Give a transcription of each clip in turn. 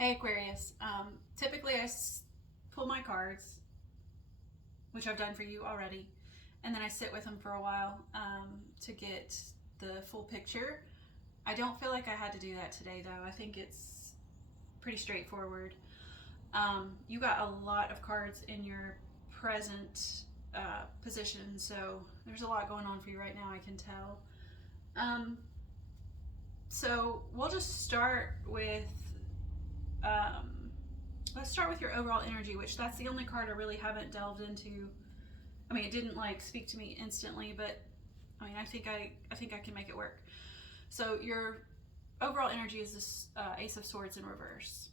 Hey Aquarius, typically pull my cards, which I've done for you already, and then I sit with them for a while to get the full picture. I don't feel like I had to do that today though. I think it's pretty straightforward. You got a lot of cards in your present position, so there's a lot going on for you right now, I can tell. Um, so we'll just start with um, let's start with your overall energy, which that's the only card I really haven't delved into. I mean, it didn't like speak to me instantly, but I mean, I think I can make it work. So your overall energy is this Ace of Swords in reverse.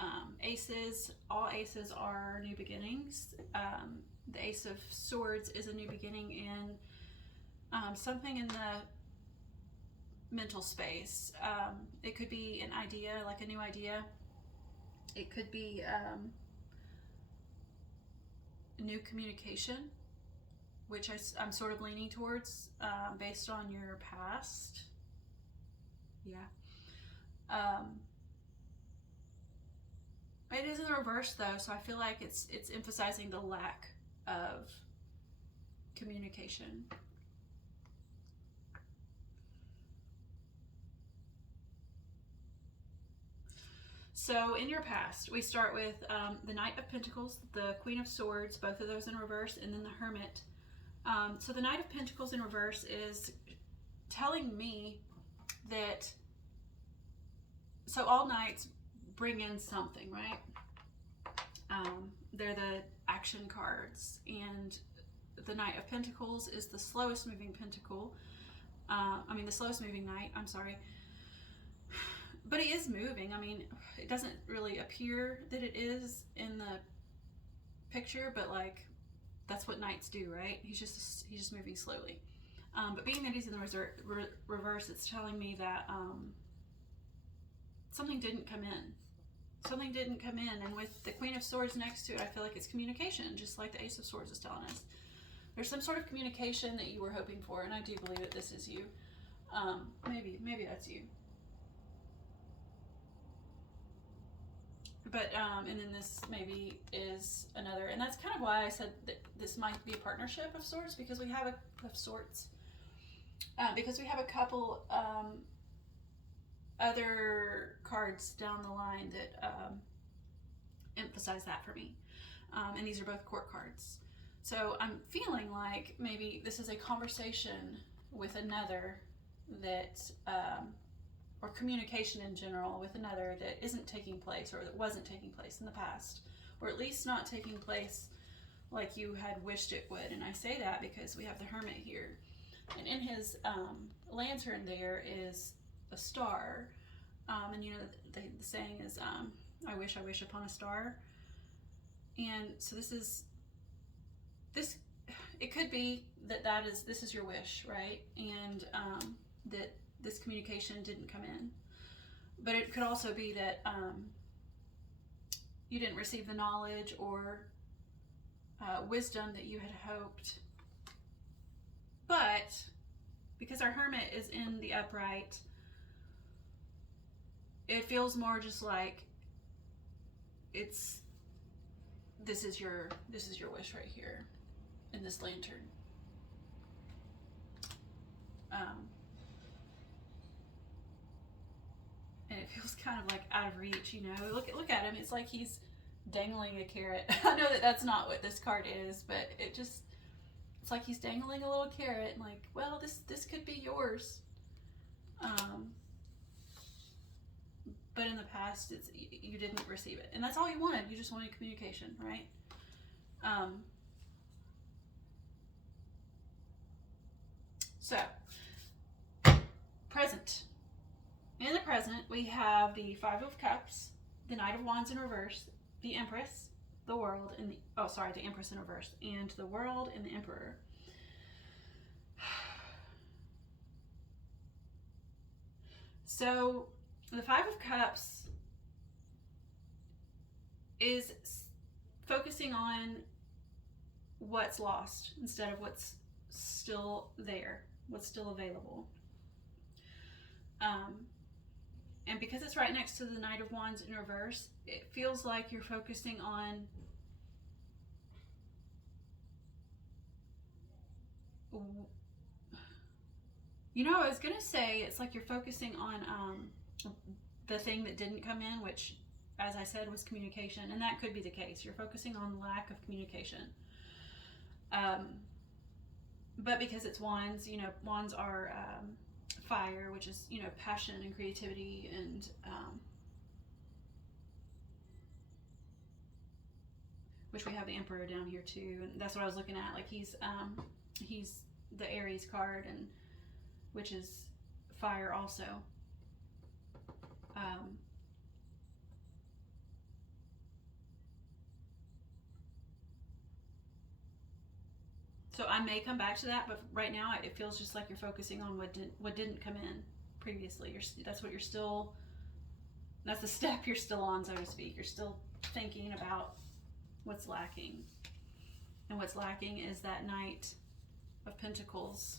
All aces are new beginnings. The Ace of Swords is a new beginning in something in the mental space. It could be an idea, like a new idea. It could be new communication, which I'm sort of leaning towards based on your past. Yeah. It is in the reverse though, so I feel like it's emphasizing the lack of communication. So in your past, we start with the Knight of Pentacles, the Queen of Swords, both of those in reverse, and then the Hermit. So the Knight of Pentacles in reverse is telling me that, so all knights bring in something, right? They're the action cards, and the Knight of Pentacles is the slowest moving pentacle. The slowest moving knight, I'm sorry. But he is moving. I mean, it doesn't really appear that it is in the picture, but like, that's what knights do, right? He's just moving slowly. But being that he's in the reverse, it's telling me that something didn't come in. Something didn't come in, and with the Queen of Swords next to it, I feel like it's communication, just like the Ace of Swords is telling us. There's some sort of communication that you were hoping for, and I do believe that this is you. Maybe that's you. But and then this maybe is another, and that's kind of why I said that this might be a partnership of sorts, because we have because we have a couple other cards down the line that emphasize that for me, and these are both court cards. So I'm feeling like maybe this is a conversation with another that or communication in general with another that isn't taking place, or that wasn't taking place in the past, or at least not taking place like you had wished it would. And I say that because we have the Hermit here, and in his lantern there is a star, and you know the saying is I wish upon a star. And so this it could be this is your wish, right? And that this communication didn't come in, but it could also be that you didn't receive the knowledge or wisdom that you had hoped. But because our Hermit is in the upright, it feels more just like this is your wish right here in this lantern. And it feels kind of like out of reach, you know. Look at him. It's like he's dangling a carrot. I know that that's not what this card is, but it's like he's dangling a little carrot, and like, well, this could be yours. But in the past, you didn't receive it, and that's all you wanted. You just wanted communication, right? So present. In the present, we have the Five of Cups, the Knight of Wands in reverse, the Empress, the World, and the Empress in reverse, and the World and the Emperor. So the Five of Cups is focusing on what's lost instead of what's still there, what's still available. And because it's right next to the Knight of Wands in reverse, it feels like you're focusing on I was gonna say it's like you're focusing on the thing that didn't come in, which, as I said, was communication, and that could be the case. You're focusing on lack of communication. But because it's wands, wands are fire, which is, passion and creativity, and which we have the Emperor down here too, and that's what I was looking at. Like he's the Aries card, and which is fire also. So I may come back to that, but right now it feels just like you're focusing on what didn't come in previously. That's the step you're still on, so to speak. You're still thinking about what's lacking. And what's lacking is that Knight of Pentacles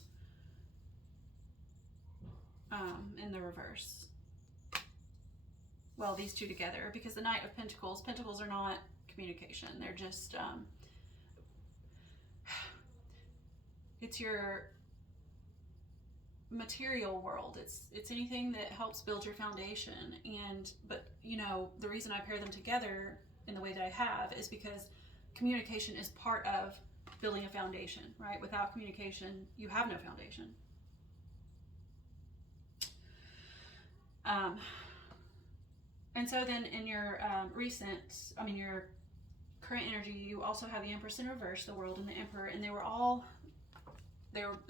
in the reverse. Well, these two together, because the Knight of Pentacles are not communication. They're just it's your material world. It's anything that helps build your foundation. But the reason I pair them together in the way that I have is because communication is part of building a foundation, right? Without communication, you have no foundation. And so then in your your current energy, you also have the Empress in reverse, the World, and the Emperor, and they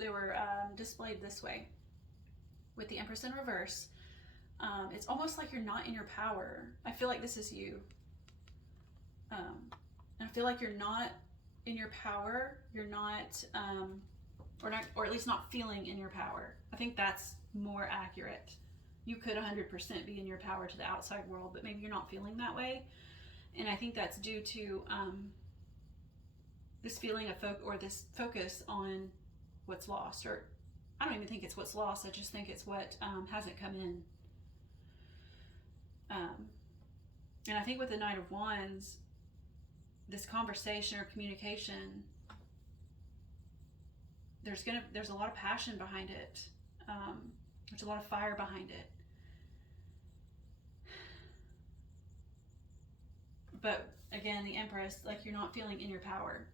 were displayed this way. With the Empress in reverse, it's almost like you're not in your power. I feel like this is you. And I feel like you're not in your power. You're not, or at least not feeling in your power. I think that's more accurate. You could 100% be in your power to the outside world, but maybe you're not feeling that way. And I think that's due to this feeling of this focus on what's lost. Or I don't even think it's what's lost. I just think it's what hasn't come in. And I think with the Knight of Wands, this conversation or communication, there's a lot of passion behind it. There's a lot of fire behind it. But again, the Empress, like you're not feeling in your power.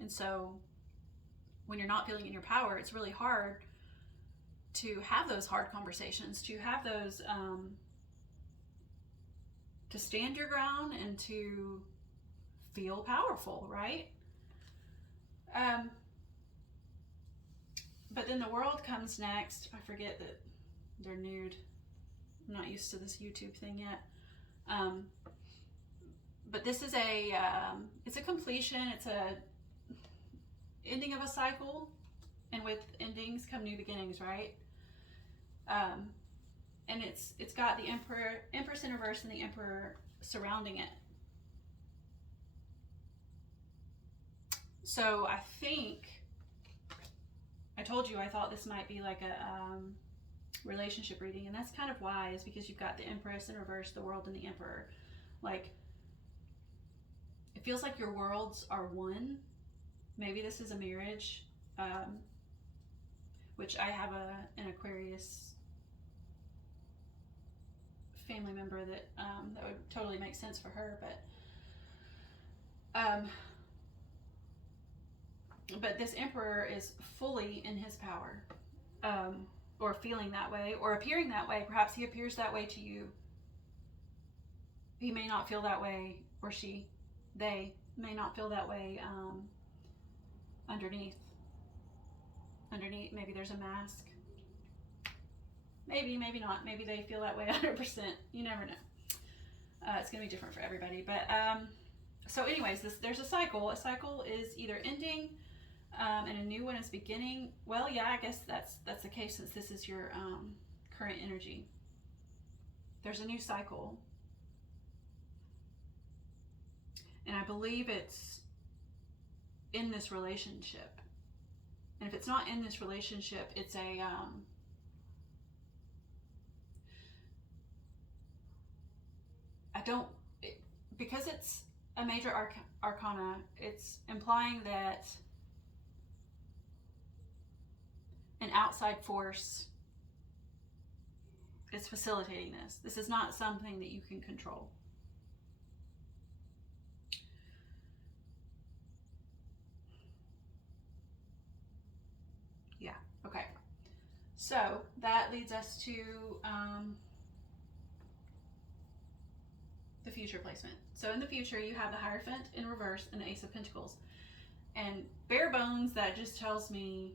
And so when you're not feeling in your power, it's really hard to have those hard conversations, to have those, to stand your ground and to feel powerful, right? But then the World comes next. I forget that they're nude. I'm not used to this YouTube thing yet. But this is it's a completion. It's a ending of a cycle, and with endings come new beginnings, right? And it's got the Empress in reverse and the Emperor surrounding it. So I think I told you I thought this might be like a relationship reading, and that's kind of why, is because you've got the Empress in reverse, the World, and the Emperor. Like, it feels like your worlds are one. Maybe this is a marriage, which I have an Aquarius family member that would totally make sense for her, but this Emperor is fully in his power, or feeling that way, or appearing that way. Perhaps he appears that way to you. He may not feel that way, or they may not feel that way underneath. Maybe there's a mask. Maybe not. Maybe they feel that way 100%. You never know. It's going to be different for everybody. But so anyways, there's a cycle. A cycle is either ending and a new one is beginning. Well, yeah, I guess that's the case, since this is your current energy. There's a new cycle. And I believe it's in this relationship. And if it's not in this relationship, it's because it's a major arcana, it's implying that an outside force is facilitating this. This is not something that you can control. Yeah, okay. So that leads us to the future placement. So in the future, you have the Hierophant in reverse and the Ace of Pentacles. And bare bones, that just tells me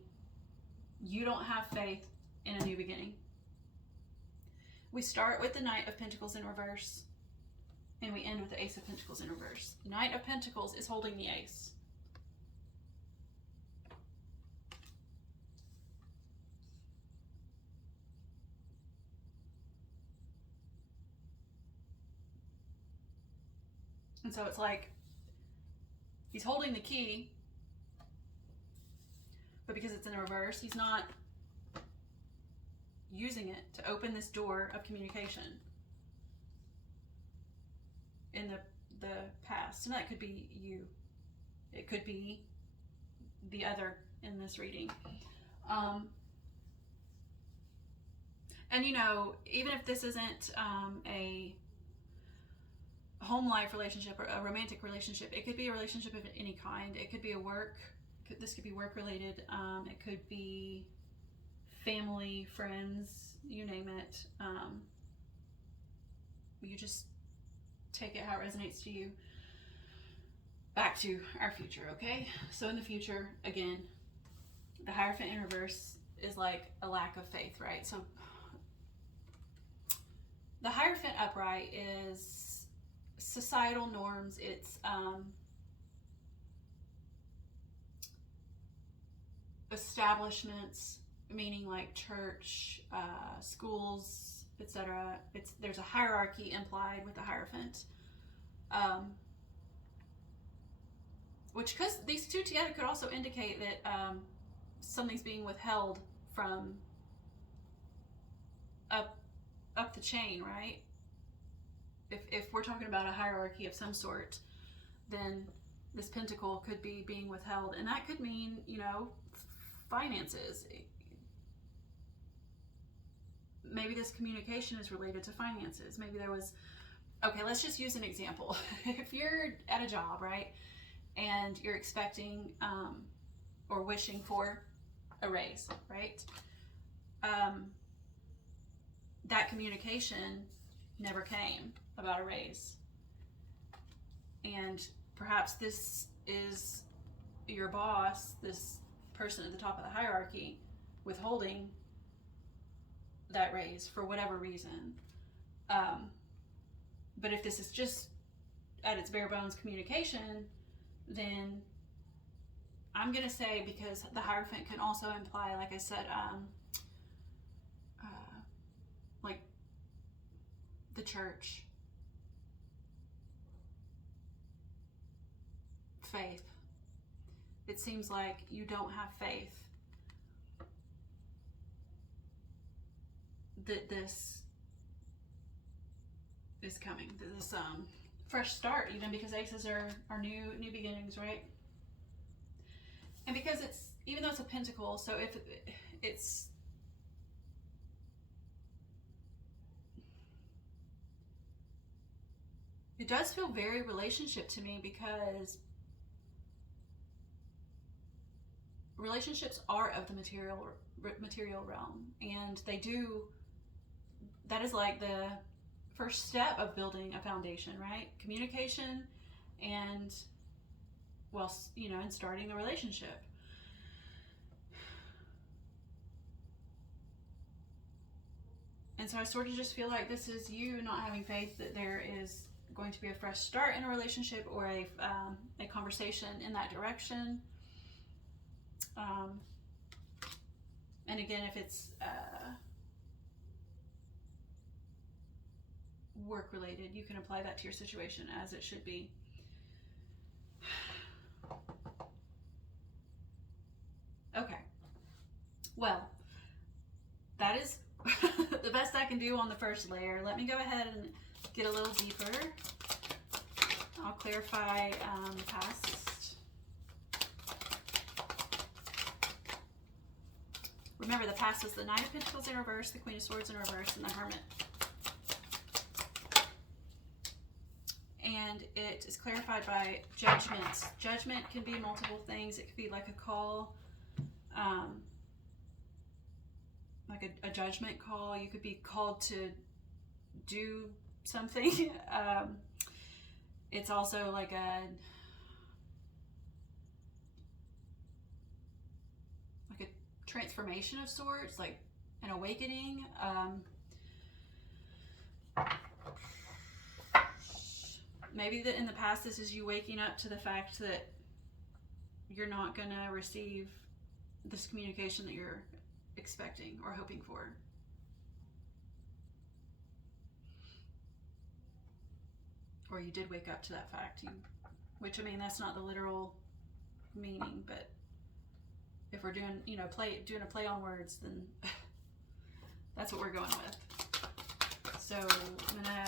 you don't have faith in a new beginning. We start with the Knight of Pentacles in reverse, and we end with the Ace of Pentacles in reverse. Knight of Pentacles is holding the Ace. And so it's like he's holding the key, but because it's in reverse, he's not using it to open this door of communication in the past. And that could be you. It could be the other in this reading. And you know, even if this isn't a home life relationship or a romantic relationship, it could be a relationship of any kind. It could be a work, this could be work related. It could be family, friends, you name it. You just take it how it resonates to you. Back to our future, okay? So in the future, again, the Hierophant in reverse is like a lack of faith, right? So the Hierophant upright is societal norms. It's establishments, meaning like church, schools, etc. There's a hierarchy implied with the Hierophant, which, because these two together could also indicate that something's being withheld from up the chain, right? If we're talking about a hierarchy of some sort, then this pentacle could be being withheld, and that could mean, you know, finances. Maybe this communication is related to finances. Maybe there was, okay, let's just use an example. If you're at a job, right, and you're expecting or wishing for a raise, right? That communication never came about a raise. And perhaps this is your boss, this person at the top of the hierarchy, withholding that raise for whatever reason. But if this is just at its bare bones communication, then I'm gonna say, because the Hierophant can also imply, like I said, like the church, faith. It seems like you don't have faith that this is coming, this fresh start, even because aces are new beginnings, right? And because it's, even though it's a pentacle, so if it's, it does feel very relationship to me, because relationships are of the material realm, and they do, that is like the first step of building a foundation, right? Communication and, well, you know, and starting a relationship. And so I sort of just feel like this is you not having faith that there is going to be a fresh start in a relationship, or a conversation in that direction. And again, if it's work related, you can apply that to your situation as it should be. Okay, well, that is the best I can do on the first layer. Let me go ahead and get a little deeper. I'll clarify the past. Remember, the past was the Knight of Pentacles in reverse, the Queen of Swords in reverse, and the Hermit. And it is clarified by judgment. Judgment can be multiple things. It could be like a call, like a judgment call. You could be called to do something. It's also like a transformation of sorts, like an awakening. Maybe that in the past, this is you waking up to the fact that you're not going to receive this communication that you're expecting or hoping for. Or you did wake up to that fact, which, I mean, that's not the literal meaning, but if we're doing, you know, doing a play on words, then that's what we're going with. So I'm gonna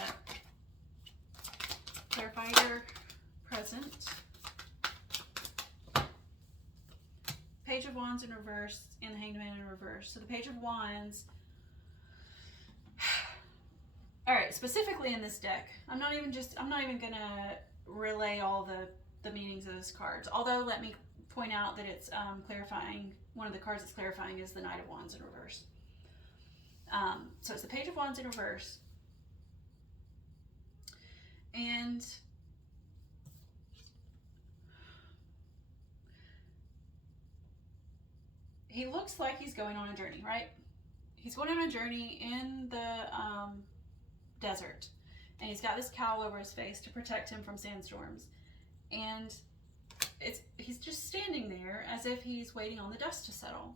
clarify your present. Page of Wands in reverse and the Hanged Man in reverse. So the Page of Wands. All right, specifically in this deck, I'm not even gonna relay all the meanings of those cards. Although, let me point out that it's clarifying. One of the cards it's clarifying is the Knight of Wands in reverse. So it's the Page of Wands in reverse, and he looks like he's going on a journey, right? He's going on a journey in the desert, and he's got this cowl over his face to protect him from sandstorms, and he's just standing there as if he's waiting on the dust to settle.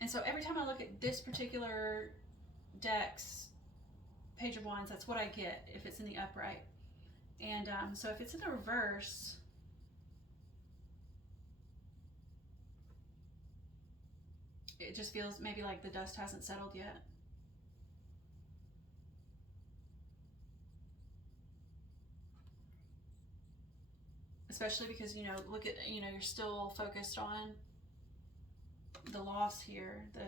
And so every time I look at this particular deck's Page of Wands, that's what I get if it's in the upright. And so if it's in the reverse, it just feels maybe like the dust hasn't settled yet. Especially because, you know, look at, you know, you're still focused on the loss here, the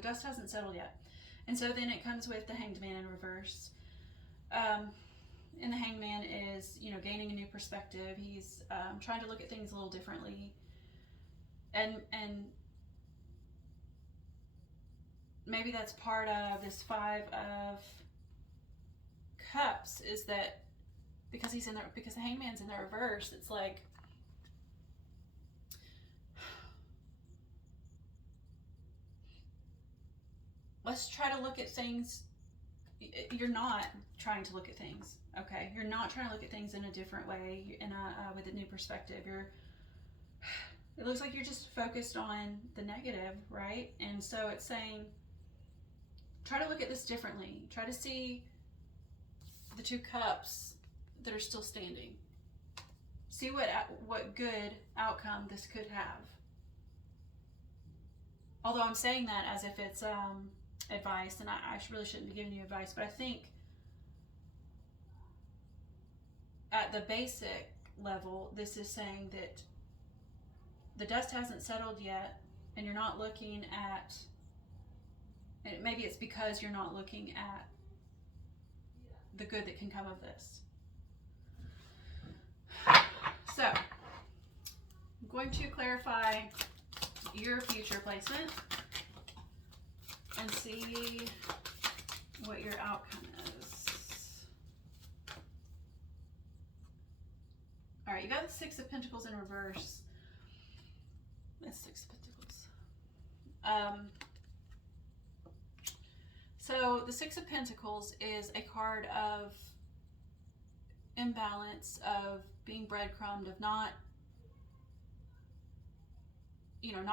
dust hasn't settled yet. And so then it comes with the Hanged Man in reverse. And the Hanged Man is, you know, gaining a new perspective. He's trying to look at things a little differently. And maybe that's part of this Five of Cups, is that because the Hangman's in the reverse, it's like let's try to look at things. You're not trying to look at things, okay? You're not trying to look at things in a different way, with a new perspective. It looks like you're just focused on the negative, right? And so it's saying, try to look at this differently. Try to see the two cups that are still standing. See what good outcome this could have. Although I'm saying that as if it's advice, and I really shouldn't be giving you advice, but I think at the basic level, this is saying that the dust hasn't settled yet, and you're not looking at, and maybe it's because you're not looking at the good that can come of this. So, I'm going to clarify your future placement and see what your outcome is. All right, you got the Six of Pentacles in reverse. That's Six of Pentacles. So the Six of Pentacles is a card of imbalance, of being breadcrumbed, of not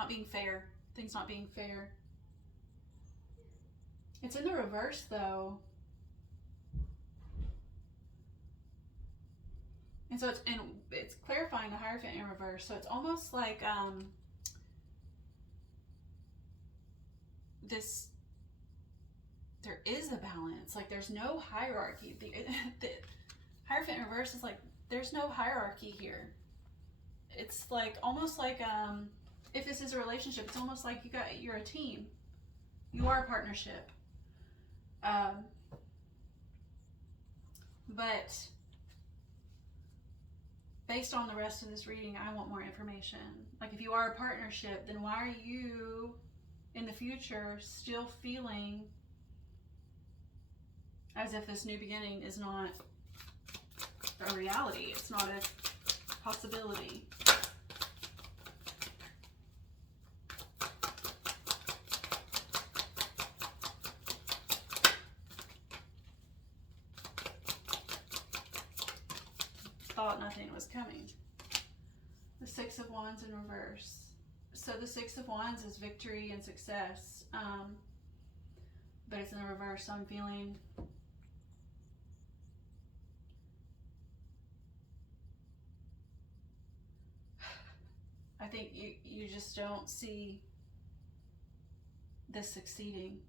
being fair, things not being fair. It's in the reverse though. And so it's clarifying the Hierophant in reverse. So it's almost like there is a balance. Like there's no hierarchy. The Hierophant in reverse is like, there's no hierarchy here. It's like, almost like, if this is a relationship, it's almost like you're a team. You are a partnership. But based on the rest of this reading, I want more information. Like, if you are a partnership, then why are you in the future still feeling as if this new beginning is not a reality? It's not a possibility. Thought nothing was coming. The Six of Wands in reverse. So the Six of Wands is victory and success, but it's in the reverse. So I'm feeling I think you just don't see this succeeding.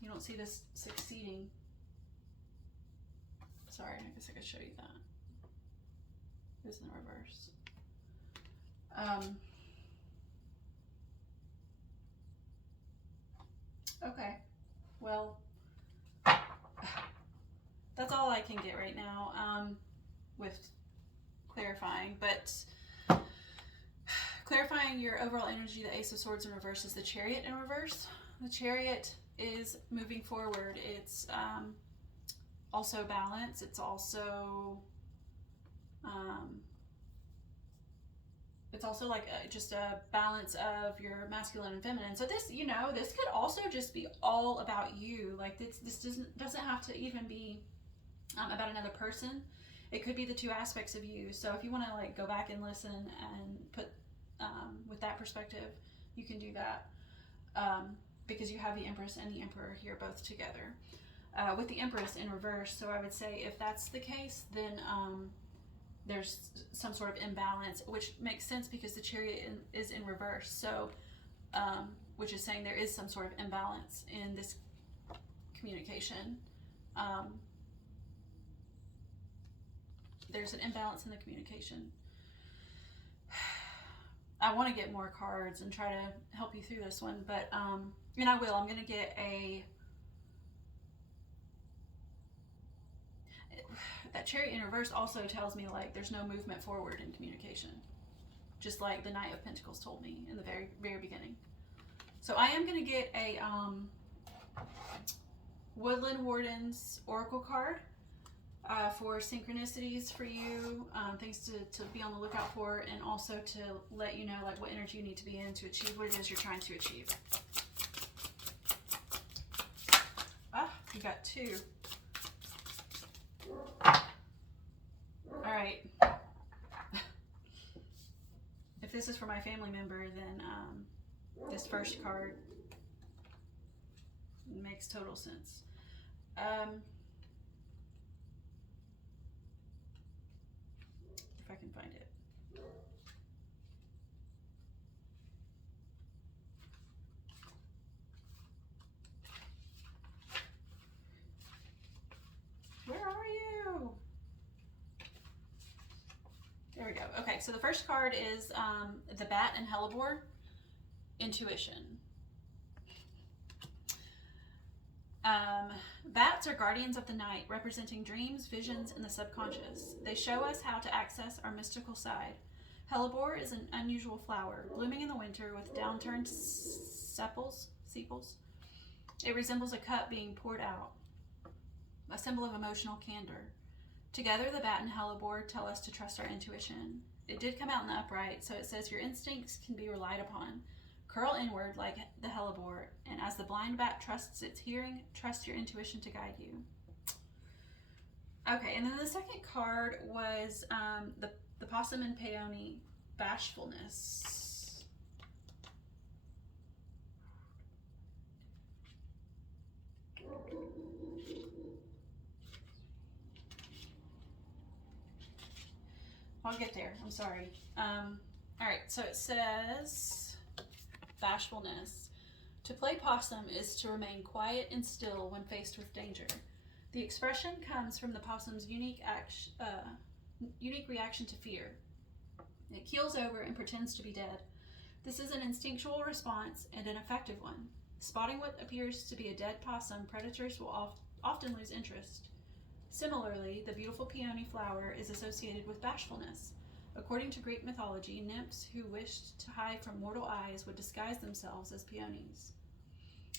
You don't see this succeeding. Sorry, I guess I could show you that. It's in the reverse. Okay, well, that's all I can get right now with clarifying, but clarifying your overall energy. The Ace of Swords in reverse is the Chariot in reverse. The Chariot is moving forward. It's also balance. It's also like just a balance of your masculine and feminine. So this, you know, this could also just be all about you. Like this doesn't have to even be about another person. It could be the two aspects of you. So if you want to like go back and listen and put with that perspective, you can do that, because you have the Empress and the Emperor here both together. With the Empress in reverse, so I would say if that's the case, then there's some sort of imbalance, which makes sense because the Chariot is in reverse. So, which is saying there is some sort of imbalance in this communication. There's an imbalance in the communication. I want to get more cards and try to help you through this one, but and I will. I'm going to get that Chariot in reverse also tells me like there's no movement forward in communication, just like the Knight of Pentacles told me in the very beginning. So I am going to get a Woodland Warden's Oracle card for synchronicities for you, things to be on the lookout for, and also to let you know like what energy you need to be in to achieve what it is you're trying to achieve. Ah, you got two. All right. If this is for my family member, then this first card makes total sense. If I can find it. Where are you? There we go. Okay, so the first card is the Bat and Hellebore, Intuition. Bats are guardians of the night, representing dreams, visions, and the subconscious. They show us how to access our mystical side. Hellebore is an unusual flower, blooming in the winter with downturned sepals. It resembles a cup being poured out, a symbol of emotional candor. Together, the Bat and Hellebore tell us to trust our intuition. It did come out in the upright, so it says your instincts can be relied upon. Curl inward like the hellebore, and as the blind bat trusts its hearing, trust your intuition to guide you. Okay, and then the second card was the Possum and Peony, Bashfulness. I'll get there, I'm sorry. All right, so it says, bashfulness. To play possum is to remain quiet and still when faced with danger. The expression comes from the possum's unique reaction to fear. It keels over and pretends to be dead. This is an instinctual response and an effective one. Spotting what appears to be a dead possum, predators will often lose interest. Similarly, the beautiful peony flower is associated with bashfulness. According to Greek mythology, nymphs who wished to hide from mortal eyes would disguise themselves as peonies.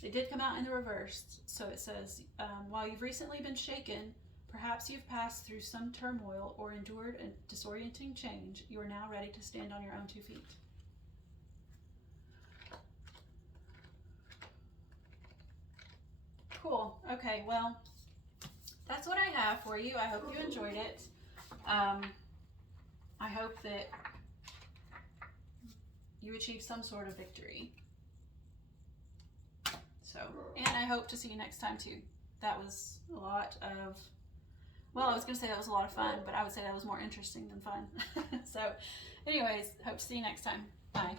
It did come out in the reverse, so it says, while you've recently been shaken, perhaps you've passed through some turmoil or endured a disorienting change, you are now ready to stand on your own 2 feet. Cool. Okay, well, that's what I have for you. I hope you enjoyed it. I hope that you achieve some sort of victory. So, and I hope to see you next time too. That was a lot of, well, I was going to say that was a lot of fun, but I would say that was more interesting than fun. So anyways, hope to see you next time. Bye.